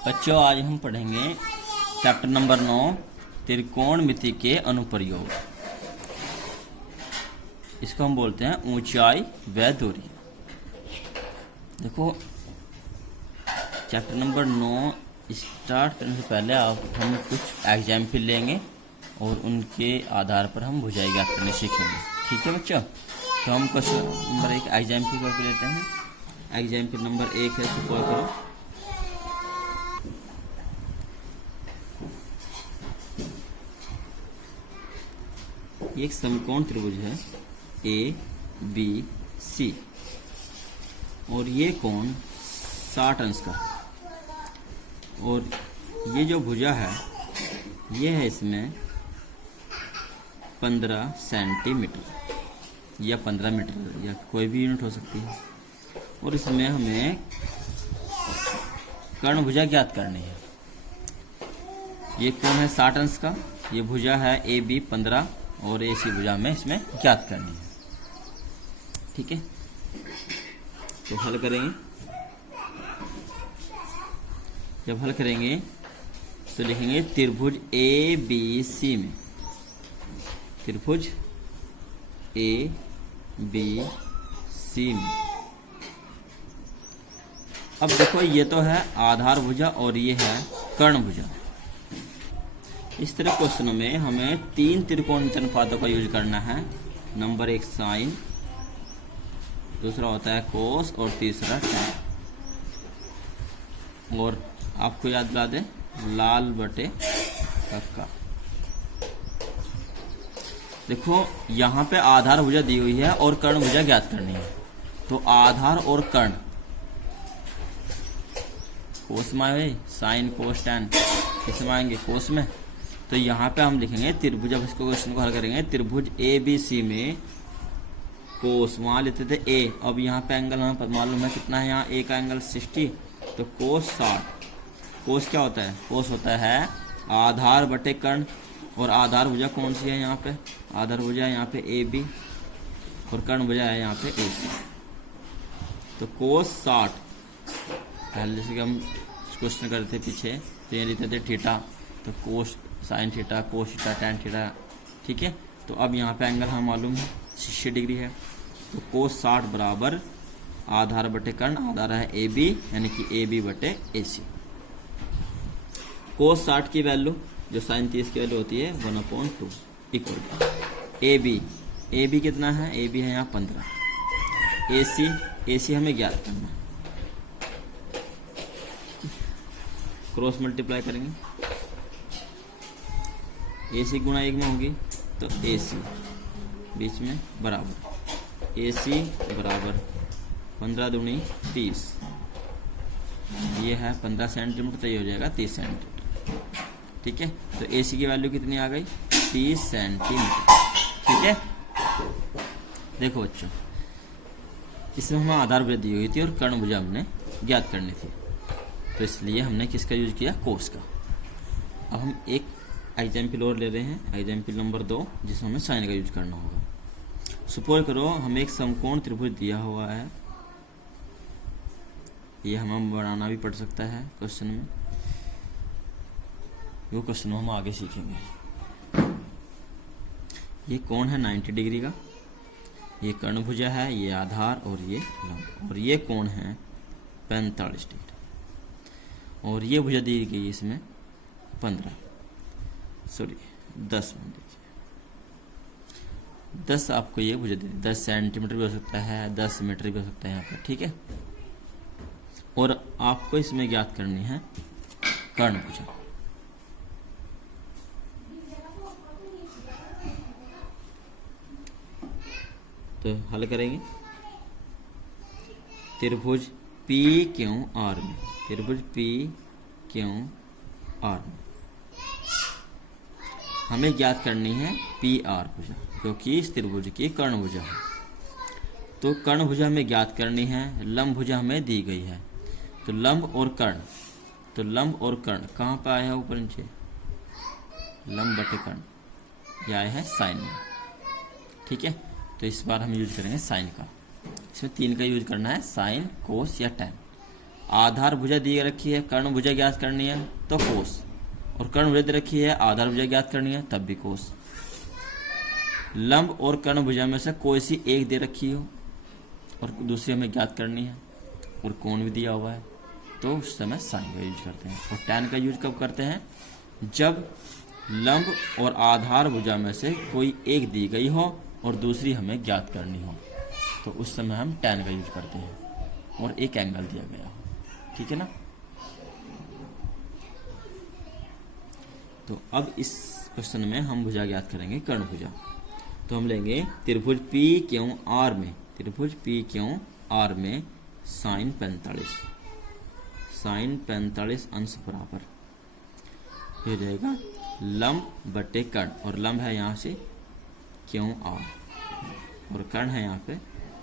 बच्चों आज हम पढ़ेंगे चैप्टर नंबर 9 त्रिकोणमिति के अनुप्रयोग। इसको हम बोलते हैं ऊंचाई व दूरी। देखो चैप्टर नंबर 9 स्टार्ट करने से पहले हम कुछ एग्जाम्पल लेंगे और उनके आधार पर हम भुजाई ज्ञात करने सीखेंगे। ठीक है बच्चों, तो हम क्वेश्चन नंबर 1 एग्जाम्पल करके लेते हैं। एग्जाम्पल नंबर 1 है, सपोज करो एक समकोण त्रिभुज है ए बी सी और ये कोण 60 अंश का, और ये जो भुजा है ये है इसमें 15 सेंटीमीटर या 15 मीटर या कोई भी यूनिट हो सकती है। और इसमें हमें कर्ण भुजा ज्ञात करनी है। ये कोण है 60 अंश का, ये भुजा है ए बी 15 और ए सी भुजा में इसमें ज्ञात करनी है। ठीक है, तो हल करेंगे। जब हल करेंगे तो लिखेंगे त्रिभुज ए बी सी में, त्रिभुज ए बी सी में। अब देखो ये तो है आधार भुजा और ये है कर्ण भुजा। इस तरह क्वेश्चनों में हमें 3 त्रिकोणमिति अनुपातों का यूज करना है। नंबर 1 साइन, दूसरा होता है कोस और तीसरा टैन। और आपको याद दिला दें लाल बटे कक्का। देखो यहाँ पे आधार भुजा दी हुई है और कर्ण भुजा ज्ञात करनी है। तो आधार और कर्ण कोस में आए, साइन कोस टैन किस में आएंगे, कोस में। तो यहाँ पे हम लिखेंगे त्रिभुज, अब इसको क्वेश्चन को हल करेंगे। त्रिभुज ए बी सी में कोस वहां लेते थे ए, अब यहाँ पे एंगल हमें मालूम है कितना है, यहाँ ए का एंगल 60, तो कोस 60। कोस क्या होता है, कोस होता है आधार बटे कर्ण, और आधार भुजा कौन सी है यहाँ पे, आधार भुजा है यहाँ पे ए बी और कर्ण भुजा है यहाँ पे ए सी। तो कोस 60, पहले जैसे कि हम क्वेश्चन करते थे पीछे तो ये लिखते थे थीटा, तो कोस sine theta, cos theta, tan theta. ठीक है, तो अब यहाँ पे एंगल हमें मालूम है 60 डिग्री है। तो कोस 60 बराबर आधार बटे कर्ण, आधार है ए बी यानी कि ए बी बटे ए सी। कोस 60 की वैल्यू जो साइन 30 की वैल्यू होती है 1/2 इक्वल ए बी कितना है, ए बी है यहाँ 15, ए सी हमें ज्ञात करना है। क्रॉस मल्टीप्लाई करेंगे, ए सी गुणा 1 में होगी तो ए सी बीच में बराबर, ए सी बराबर 15 दूनी 30, ये है 15 सेंटीमीटर, तो ये हो जाएगा 30 सेंटीमीटर। ठीक है, तो ए सी की वैल्यू कितनी आ गई, 30 सेंटीमीटर। ठीक है, देखो बच्चों इसमें हमें आधार भुजा दी हुई थी और कर्ण भुजा हमने ज्ञात करनी थी, तो इसलिए हमने किसका यूज किया, कोस का। अब हम एक एग्जाम्पल और ले रहे हैं, एग्जाम्पल नंबर 2, जिसमें हमें साइन का यूज करना होगा। सपोज करो हमें एक समकोण त्रिभुज दिया हुआ है, ये हमें बनाना भी पड़ सकता है क्वेश्चन में, वो क्वेश्चन हम आगे सीखेंगे। ये कोण है 90 डिग्री का, ये कर्ण भुजा है, ये आधार और ये लंब, और ये कोण है 45 डिग्री, और ये भुजा दी गई इसमें 10 मान लीजिए 10 आपको ये भुजा दी, 10 सेंटीमीटर भी हो सकता है, 10 मीटर भी हो सकता है यहाँ पर। ठीक है, और आपको इसमें ज्ञात करनी है कर्ण भुजा। तो हल करेंगे त्रिभुज पी क्यू आर में, त्रिभुज पी क्यू आर में हमें ज्ञात करनी है पी आर भुजा, क्योंकि इस त्रिभुज की कर्ण भुजा है। तो कर्ण भुजा हमें ज्ञात करनी है, लंब भुजा हमें दी गई है। तो लंब और कर्ण, तो लंब और कर्ण कहाँ पे आया है, ऊपर नीचे, लंब बटे कर्ण, यह आया है साइन में। ठीक है, तो इस बार हम यूज करेंगे साइन का। इसमें 3 का यूज करना है, साइन, कोस या टैन। आधार भुजा दी रखी है, कर्ण भुजा ज्ञात करनी है तो कोस, और कर्ण भुजा दे रखी है, आधार भुजा ज्ञात करनी है तब भी कोस। लंब और कर्ण भुजा में से कोई सी एक दे रखी हो और दूसरी हमें ज्ञात करनी है, और कोण भी दिया हुआ है, तो उस समय साइन का यूज करते हैं। और टैन का यूज कब करते हैं? जब लंब और आधार भुजा में से कोई एक दी गई हो और दूसरी हमें ज्ञात करनी हो, तो उस समय हम टैन का यूज करते हैं और एक एंगल दिया गया हो। ठीक है ना? तो अब इस क्वेश्चन में हम भुजा ज्ञात करेंगे, कर्ण भुजा। तो हम लेंगे त्रिभुज पी क्यू आर में, त्रिभुज पी क्यू आर में साइन 45, साइन 45 अंश बराबर ये रहेगा लंब बटे कर्ण, और लंब है यहाँ से क्यू आर और कर्ण है यहाँ पे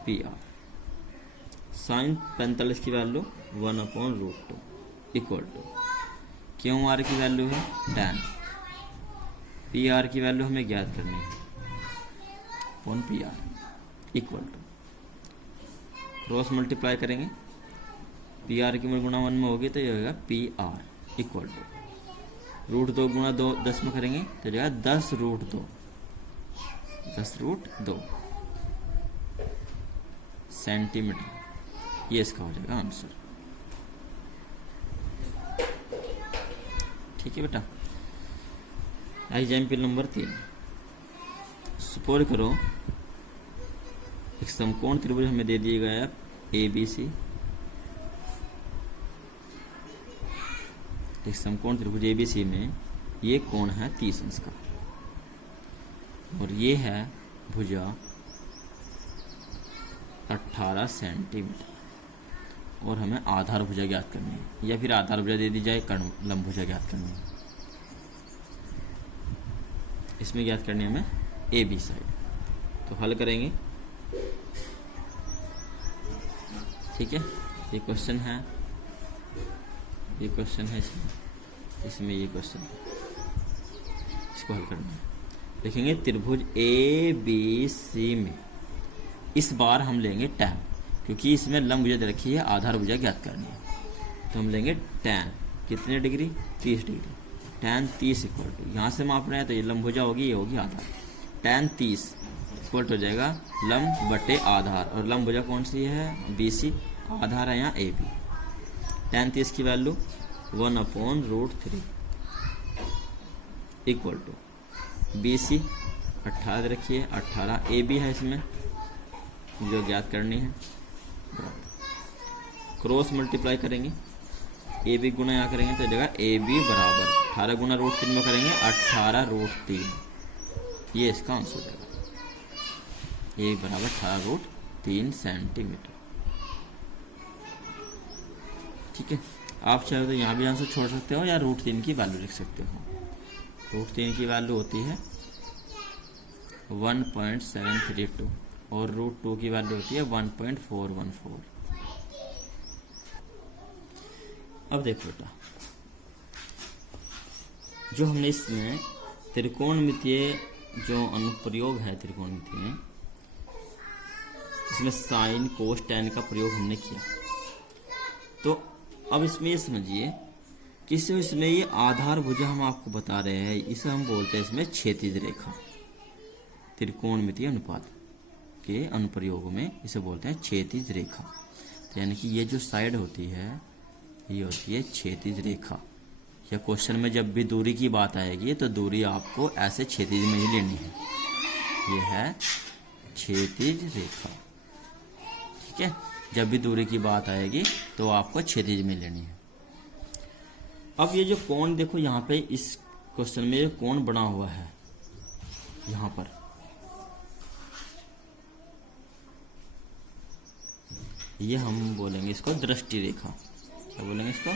पी आर। साइन 45 की value 1/√2 equal to Q R की वैल्यू है tan, पी आर की वैल्यू हमें ज्ञात करनी है upon P R equal to cross multiply करेंगे, पी आर की गुणा 1 में होगी तो ये होगा पी आर इक्वल टू √2 गुणा 2 10 में करेंगे तो जाएगा 10√2, 10√2 सेंटीमीटर। ये इसका हो जाएगा आंसर। ठीक है बेटा। एग्जाम्पल नंबर 3, सपोज करो एक समकोण त्रिभुज हमें दे दिया गया है ABC, एक समकोण त्रिभुज ABC में ये कोण है 30 अंश का, और ये है भुजा 18 सेंटीमीटर, और हमें आधार भुजा ज्ञात करनी है, या फिर आधार भुजा दे दी जाए, कर्ण लंब भुजा ज्ञात करनी है। इसमें ज्ञात करनी है हमें AB साइड। तो हल करेंगे। ठीक है, ये क्वेश्चन है, ये क्वेश्चन है, इसमें ये क्वेश्चन है, इसको हल करना है। लिखेंगे त्रिभुज ABC में इस बार हम लेंगे tan, क्योंकि इसमें लंब भुजा दे रखी है, आधार भुजा ज्ञात करनी है। तो हम लेंगे tan कितने degree? 30 degree. tan 30 equal to, यहाँ से माप रहे हैं तो ये लंब भुजा होगी, ये होगी आधार। tan 30 इक्वल टू हो जाएगा लंब बटे आधार, और लंब भुजा कौन सी है? BC, आधार है यहाँ AB। tan 30 की वैल्यू 1/√3 इक्वल टू BC 18 रखिए, 18 AB है इसमें जो ज्ञात करनी है, क्रॉस मल्टीप्लाई करेंगे, AB गुना यहाँ करेंगे तो जगह AB बराबर 18 गुना √3 में करेंगे 18√3, ये इसका आंसर हो जाएगा। AB बराबर 18√3 सेंटीमीटर। ठीक है, आप चाहे तो यहाँ भी आंसर छोड़ सकते हो या √3 की वैल्यू लिख सकते हो। √3 की वैल्यू होती है 1.732 और √2 की वैल्यू होती है 1.414। अब देखो बेटा, जो हमने इसमें त्रिकोणमितीय जो अनुप्रयोग है त्रिकोणमितीय में, इसमें साइन कोस टैन का प्रयोग हमने किया। तो अब इसमें ये समझिए कि इसमें ये आधार भुजा हम आपको बता रहे हैं, इसे हम बोलते हैं इसमें क्षैतिज रेखा। त्रिकोणमितीय अनुपात के अनुप्रयोगों में इसे बोलते हैं क्षैतिज रेखा। तो यानी कि ये जो साइड होती है ये होती है क्षैतिज रेखा। या क्वेश्चन में जब भी दूरी की बात आएगी तो दूरी आपको ऐसे क्षैतिज में ही लेनी है। ये है क्षैतिज रेखा। ठीक है, जब भी दूरी की बात आएगी तो आपको क्षैतिज में लेनी है। अब ये जो कोण देखो यहाँ पे इस क्वेश्चन में ये कोण बना हुआ है, यहाँ पर ये हम बोलेंगे इसको दृष्टि रेखा। क्या बोलेंगे इसको?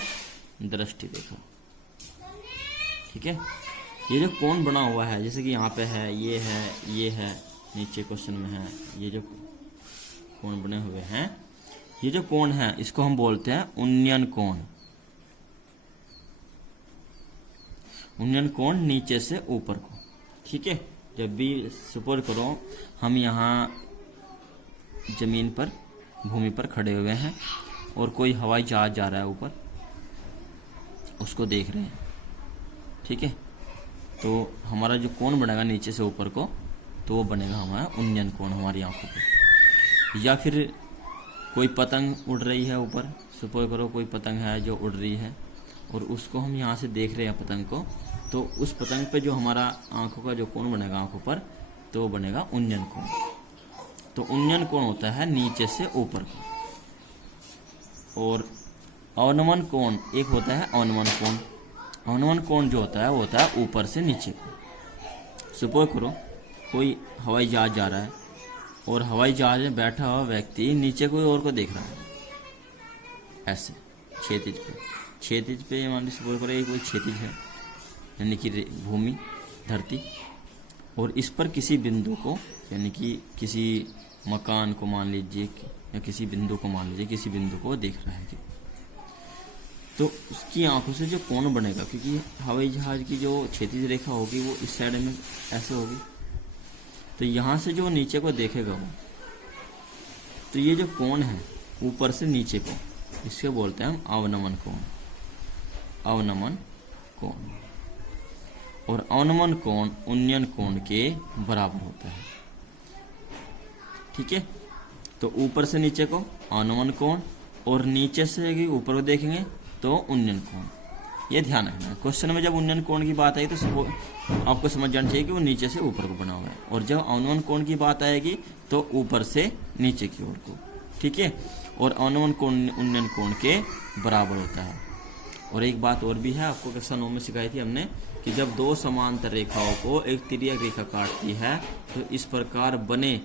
दृष्टि रेखा। ठीक है, ये जो कोण बना हुआ है, जैसे कि यहाँ पे है, ये है, नीचे क्वेश्चन में है, ये जो कोण बने हुए हैं, ये जो कोण है इसको हम बोलते हैं उन्नयन कोण। उन्नयन कोण नीचे से ऊपर को। ठीक है, जब भी सपोज करो हम यहाँ जमीन पर, भूमि पर खड़े हुए हैं और कोई हवाई जहाज जा रहा है ऊपर, उसको देख रहे हैं, ठीक है। तो हमारा जो कोण बनेगा नीचे से ऊपर को, तो वो बनेगा हमारा उन्नयन कोण हमारी आंखों पे। या फिर कोई पतंग उड़ रही है ऊपर, सपोज करो कोई पतंग है जो उड़ रही है और उसको हम यहाँ से देख रहे हैं पतंग को, तो उस पतंग पे जो हमारा आंखों का जो कोण बनेगा आंखों पर, तो वो बनेगा उन्नयन कोण। तो उन्नयन कोण होता है नीचे से ऊपर को। और अवनमन कोण एक होता है अवनमन कोण। अवनमन कोण जो होता है वो होता है ऊपर से नीचे को। सपोज करो कोई हवाई जहाज जा रहा है और हवाई जहाज में बैठा हुआ व्यक्ति नीचे कोई और को देख रहा है, ऐसे क्षैतिज पे। क्षैतिज पे मान लीजिए सपोज करो ये कोई क्षैतिज है, यानी कि भूमि, धरती, और इस पर किसी बिंदु को, यानी कि किसी मकान को मान लीजिए, या किसी बिंदु को मान लीजिए, किसी बिंदु को देख रहा है, तो उसकी आंखों से जो कोण बनेगा, क्योंकि हवाई जहाज की जो क्षैतिज रेखा होगी वो इस साइड में ऐसे होगी, तो यहाँ से जो नीचे को देखेगा वो, तो ये जो कोण है ऊपर से नीचे को, इसके बोलते हैं हम अवनमन कोण। अवनमन कोण। और अवनमन कोण उन्नयन कोण के बराबर होता है, ठीक है। तो ऊपर से नीचे को अवनमन कोण, और नीचे से ऊपर को देखेंगे तो उन्नयन कोण। ये ध्यान रखना, क्वेश्चन में जब उन्नयन कोण की बात आई तो आपको समझ जाना चाहिए कि वो नीचे से ऊपर को बना हुआ है, और जब अवनमन कोण की बात आएगी तो ऊपर से नीचे की ओर को, ठीक है। और अवनमन कोण उन्नयन कोण के बराबर होता है। और एक बात और भी है, आपको कक्षा 9 में सिखाई थी हमने, कि जब दो समांतर रेखाओं को एक तिर्यक रेखा काटती है तो इस प्रकार बने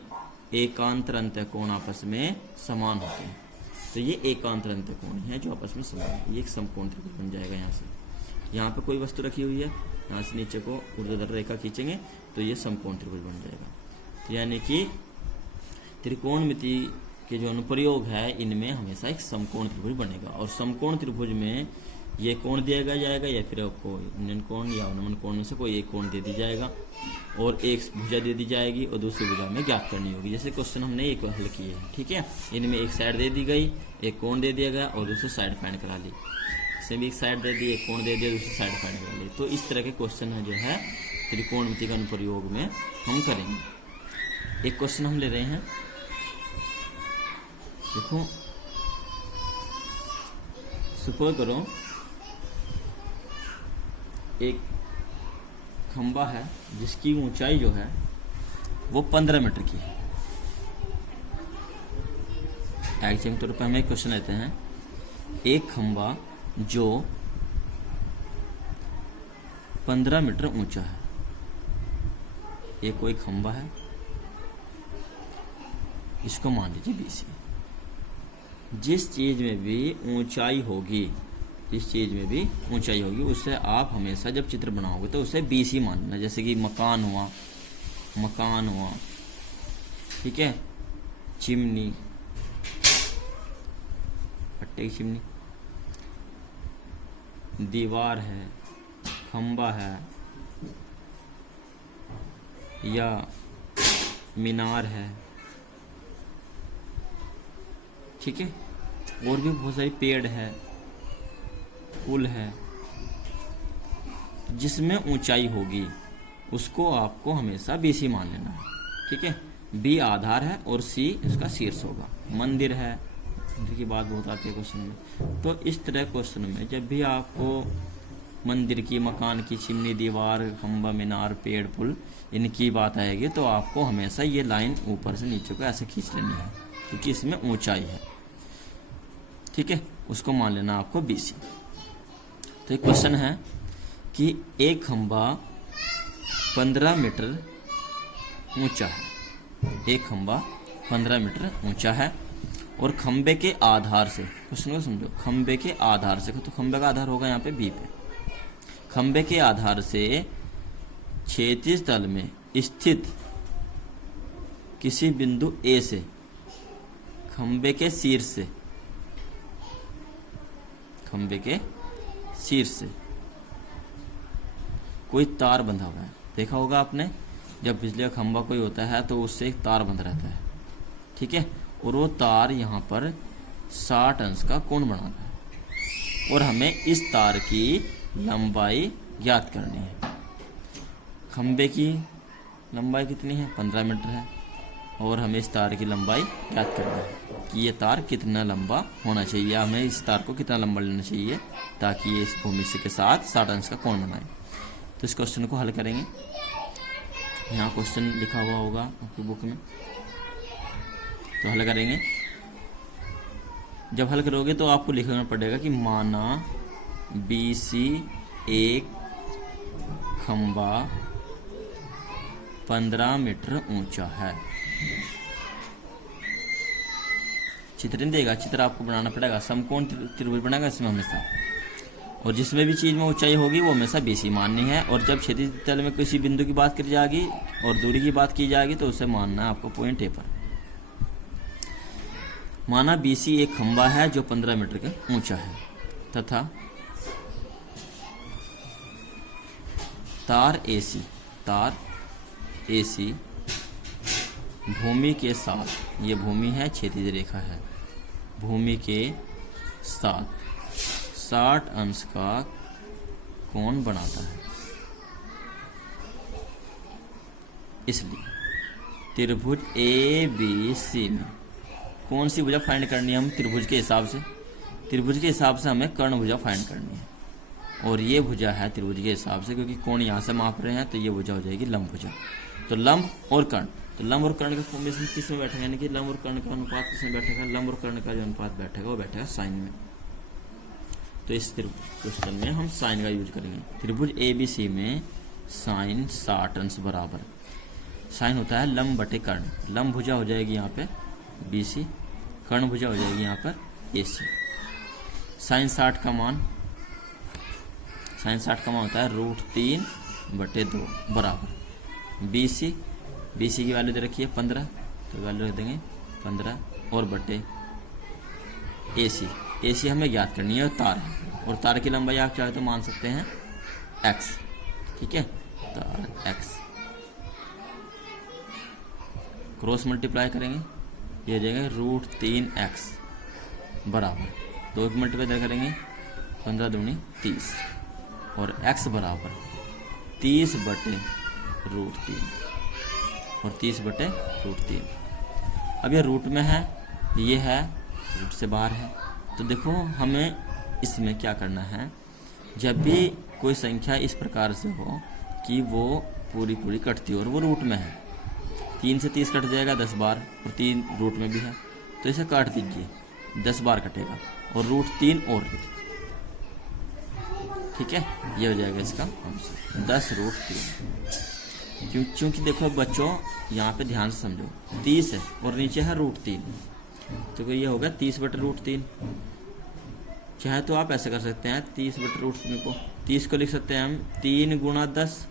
एकांतर अंतःकोण आपस में समान होते हैं। तो ये एकांतर अंतःकोण है जो आपस में समान है, ये एक समकोण त्रिभुज बन जाएगा। यहाँ से यहाँ पे कोई वस्तु रखी हुई है, यहाँ से नीचे को ऊर्ध्वाधर रेखा खींचेंगे तो ये समकोण त्रिभुज बन जाएगा। तो यानी कि त्रिकोणमिति के जो अनुप्रयोग है इनमें हमेशा एक समकोण त्रिभुज बनेगा, और समकोण त्रिभुज में ये कोण दिया जाएगा, या फिर आपको उन्नयन कोण या अवनमन कोण में से कोई एक कोण दे दी जाएगा, और एक भुजा दे दी जाएगी और दूसरी भुजा में ज्ञात करनी होगी। जैसे क्वेश्चन हमने एक हल किए हैं, ठीक है। इनमें एक साइड दे दी गई, एक कोण दे दिया गया, और दूसरी साइड फाइंड करा ली। इसमें भी एक साइड दे दी, एक कोण दे दिया, दूसरी साइड फाइंड करा ली। तो इस तरह के क्वेश्चन है जो है त्रिकोणमिति का अनुप्रयोग में हम करेंगे। एक क्वेश्चन हम ले रहे हैं, देखो सपोज करो एक खंबा है जिसकी ऊंचाई जो है वो 15 मीटर की है। एग्जाम्पल तौर पर हम एक क्वेश्चन लेते हैं, एक खंबा जो 15 मीटर ऊंचा है। ये कोई खंबा है, इसको मान लीजिए BC। जिस चीज में भी ऊंचाई होगी, जिस चीज में भी ऊंचाई होगी उससे आप हमेशा जब चित्र बनाओगे तो उसे BC मान लेना। जैसे कि मकान हुआ, ठीक है, चिमनी, भट्टे की चिमनी, दीवार है, खंबा है, या मीनार है, ठीक है, और भी बहुत सारी पेड़ है, पुल है। जिसमें ऊंचाई होगी उसको आपको हमेशा BC मान लेना है, ठीक है। B आधार है और C इसका शीर्ष होगा। मंदिर है, मंदिर की बात बहुत आती है क्वेश्चन में। तो इस तरह क्वेश्चन में जब भी आपको मंदिर की, मकान की, चिमनी, दीवार, खंबा, मीनार, पेड़, पुल, इनकी बात आएगी तो आपको हमेशा ये लाइन ऊपर से नीचे को ऐसे खींच लेनी है, क्योंकि इसमें ऊंचाई है, ठीक है। उसको मान लेना आपको BC। तो एक क्वेश्चन है कि एक खंबा 15 मीटर ऊंचा है। एक खंबा 15 मीटर ऊंचा है और खंबे के आधार से, क्वेश्चन को समझो, खंबे के आधार से, तो खंबे का आधार होगा यहाँ पे B पे। खंबे के आधार से क्षैतिज तल में स्थित किसी बिंदु A से खंबे के शीर्ष से, खंबे के शीर्ष से कोई तार बंधा हुआ है। देखा होगा आपने, जब बिजली का खंबा कोई होता है तो उससे एक तार बंधा रहता है, ठीक है। और वो तार यहाँ पर 60 अंश का कोण बनाना है और हमें इस तार की लंबाई ज्ञात करनी है। खंबे की लंबाई कितनी है? 15 मीटर है और हमें इस तार की लंबाई ज्ञात करनी है कि ये तार कितना लंबा होना चाहिए, हमें इस तार को कितना लंबा लेना चाहिए ताकि ये इस भूमि से के साथ 60 अंश का कोण बनाए। तो इस क्वेश्चन को हल करेंगे। यहाँ क्वेश्चन लिखा हुआ होगा आपकी बुक में, तो हल करेंगे। जब हल करोगे तो आपको लिखना पड़ेगा कि माना BC एक खंबा 15 मीटर ऊंचा है। चित्र नहीं देगा, चित्र आपको बनाना पड़ेगा। समकोण त्रिभुज बनेगा इसमें हमेशा, और जिसमें भी चीज में ऊंचाई होगी वो हमेशा BC माननी है। और जब क्षैतिज तल में किसी बिंदु की बात करी जाएगी और दूरी की बात की जाएगी तो उसे मानना है आपको पॉइंट A पर। माना BC एक खंबा है जो 15 मीटर का ऊंचा है तथा तार AC भूमि के साथ, ये भूमि है, क्षैतिज रेखा है, भूमि के साथ 60 अंश का कोण बनाता है। इसलिए त्रिभुज ABC में कौन सी भुजा फाइंड करनी है? हम त्रिभुज के हिसाब से, त्रिभुज के हिसाब से हमें कर्ण भुजा फाइंड करनी है और ये भुजा है त्रिभुज के हिसाब से, क्योंकि कोण यहाँ से माप रहे हैं तो ये भुजा हो जाएगी लंब भुजा। तो लंब और कर्ण, तो लंब और कर्ण का फॉर्मेशन किस में बैठेगा, यानी कि लंब और कर्ण का अनुपात किस में बैठेगा? लंब और कर्ण का जो अनुपात बैठेगा वो बैठेगा साइन में। तो इस क्वेश्चन में हम साइन का यूज करेंगे। त्रिभुज ABC में साइन 60 अंश बराबर, साइन होता है लंब बटे कर्ण। लंब भुजा हो जाएगी यहाँ पे BC, कर्ण भुजा हो जाएगी यहाँ पर AC। साइन 60 का मान, साइन 60 का मान होता है √3/2 बराबर BC की वैल्यू दे रखी है 15, तो वैल्यू रख देंगे 15 और बटे AC हमें ज्ञात करनी है और तार है, और तार की लंबाई आप चाहे तो मान सकते हैं x, ठीक है, तार x। क्रॉस मल्टीप्लाई करेंगे, ये हो जाएगा √3x बराबर 2 की मल्टीप्लाई करेंगे 15 दूनी 30 और x बराबर 30/√3 और 30/√3। अब ये रूट में है, ये है रूट से बाहर है। तो देखो हमें इसमें क्या करना है, जब भी कोई संख्या इस प्रकार से हो कि वो पूरी कटती हो और वो रूट में है, 3 से 30 कट जाएगा 10 बार और 3 रूट में भी है, तो इसे काट दीजिए, 10 बार कटेगा और √3 और लिख, ठीक है, ये हो जाएगा इसका आंसर 10√3। क्योंकि देखो बच्चों यहाँ पे ध्यान से समझो, 30 है और नीचे है √3, तो ये होगा 30/√3। चाहे तो आप ऐसे कर सकते हैं 30/√3 को, 30 को लिख सकते हैं हम 3 × 10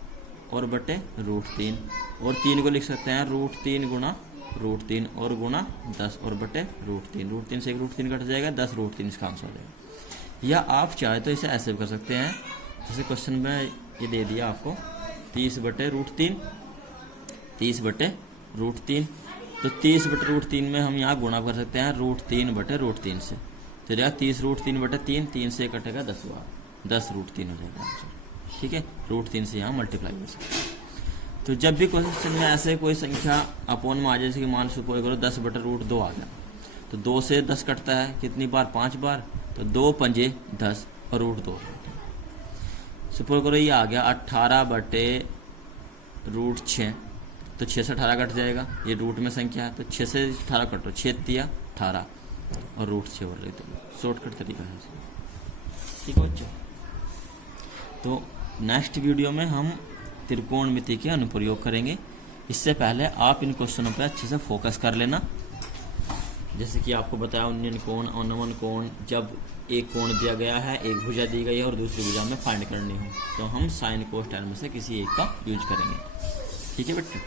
और बटे √3, और 3 को लिख सकते हैं √3 × √3 और गुणा 10 और बटे √3। √3 से एक √3 कट जाएगा, 10√3 इसका आंसर हो जाएगा। या आप चाहे तो इसे ऐसे भी कर सकते हैं, जैसे क्वेश्चन में ये दे दिया आपको 30/√3, 30/√3, तो 30/√3 में हम यहाँ गुणा कर सकते हैं √3/√3 से, तो जाएगा 30√3/3, 3 से कटेगा 10 बार, 10√3 हो जाएगा आंसर, ठीक है। √3 से यहाँ मल्टीप्लाई हो सकता है। तो जब भी क्वेश्चन में ऐसे कोई संख्या अपोन में आ जाए, जैसे कि मान सपोज करो 10/√2 आ गया, तो 2 से 10 कटता है कितनी बार? 5 बार, तो 2 पंजे 10 और √2। सपोज करो ये आ गया 18/√6, तो 6 से 18 कट जाएगा, ये रूट में संख्या है तो 6 से 18 कटो, 6 × 18 और √6 और रही, तो शॉर्टकट तरीका है, ठीक है बच्चों। तो नेक्स्ट वीडियो में हम त्रिकोणमिति के अनुप्रयोग करेंगे। इससे पहले आप इन क्वेश्चनों पर अच्छे से फोकस कर लेना। जैसे कि आपको बताया उन्नयन कोण, अवनमन कोण, जब एक कोण दिया गया है, एक भुजा दी गई है और दूसरी भुजा में फाइंड करनी हो, तो हम साइन कोस टैन में से किसी एक का यूज करेंगे, ठीक है बच्चों।